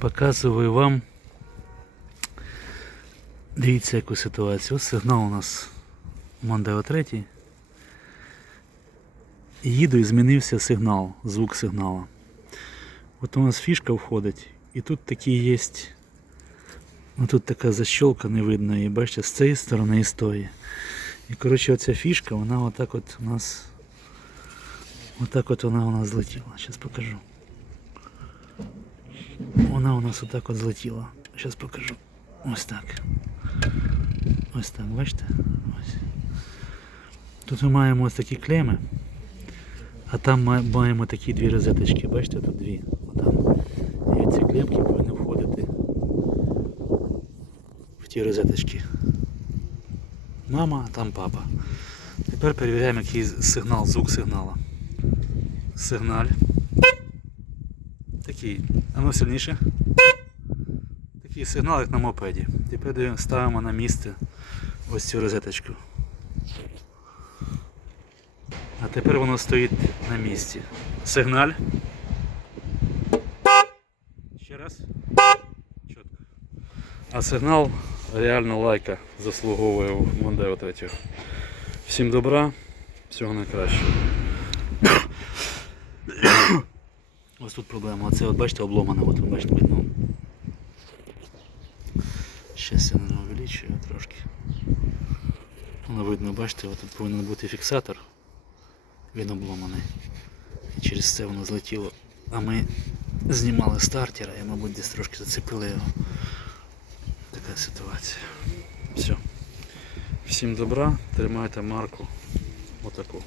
Показую вам. Дивіться яку ситуацію. Ось сигнал у нас Мондео 3. Їду і змінився сигнал, звук сигнала. От у нас фішка входить, і тут такі є. Ну тут така защолка не видно її, бачите, з цієї сторони і з тої. І коротше оця фішка, вона отак от у нас. Отак от вона у нас злетіла. Зараз покажу. Вона у нас отак от злетіла. Зараз покажу. Ось так. Ось так, бачите? Ось. Тут ми маємо ось такі клеми, а там ма- маємо такі дві розеточки. Бачите, тут дві. Отам. І ці клемки повинні входити в ті розеточки. Мама, а там папа. Тепер перевіряємо, який сигнал, звук сигнала. Сигналь. Такий. А ну сильніше. Такий сигнал, як на мопеді. Тепер ставимо на місце ось цю розеточку. А тепер воно стоїть на місці. Сигналь. Ще раз. Чітко. А сигнал реально лайка заслуговує в Мондео 3. Всім добра, всього найкращого. Ось тут проблема. Оце от бачите обломане, от бачите видно. Щас я не увеличую трошки. Воно видно, бачите, от тут повинен бути фіксатор. Він обломаний. І через це воно злетіло. А ми знімали стартера і, мабуть, десь трошки зацепили його. Така ситуація. Все. Всім добра, тримайте марку. Отаку.